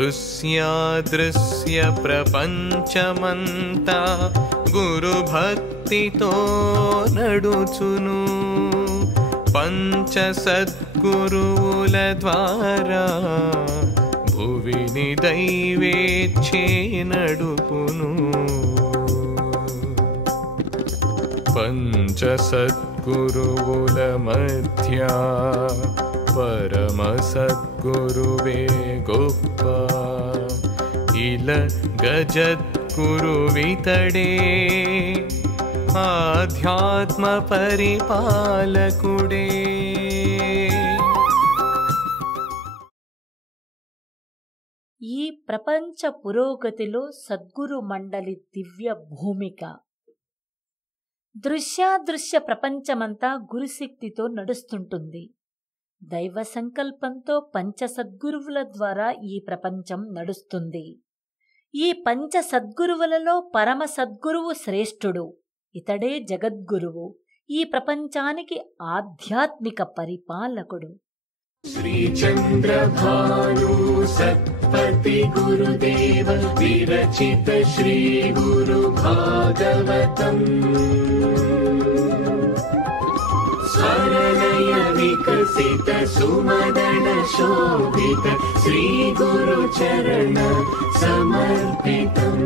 దృశ్యాదృశ్య ప్రపంచమంతా గురు భక్తితో నడుచును. పంచ సద్గురువుల ద్వారా భువిని దైవేచ్ఛే నడుపును. పంచ సద్గురువుల మధ్య పరమ సద్గురువే గొప్ప. ఇల గజద్గురువితడే ఆధ్యాత్మ పరిపాలకుడే. ఈ ప్రపంచ పురోగతిలో సద్గురు మండలి దివ్య భూమిక. దృశ్యాదృశ్య ప్రపంచమంతా గురుశక్తితో నడుస్తుంటుంది. దైవ సంకల్పంతో పంచ సద్గురువుల ద్వారా ఈ ప్రపంచం నడుస్తుంది. ఈ పంచ సద్గురువులలో పరమ సద్గురువు శ్రేష్ఠుడు. ఇతడే జగద్గురువు, ఈ ప్రపంచానికి ఆధ్యాత్మిక పరిపాలకుడు. శ్రీ చంద్రభాను సత్పతి గురుదేవ విరచిత శ్రీ గురు భాగవతం. స్వరలయ వికసిత సుమదన శోభిత శ్రీ గురు చరణ సమర్పితం.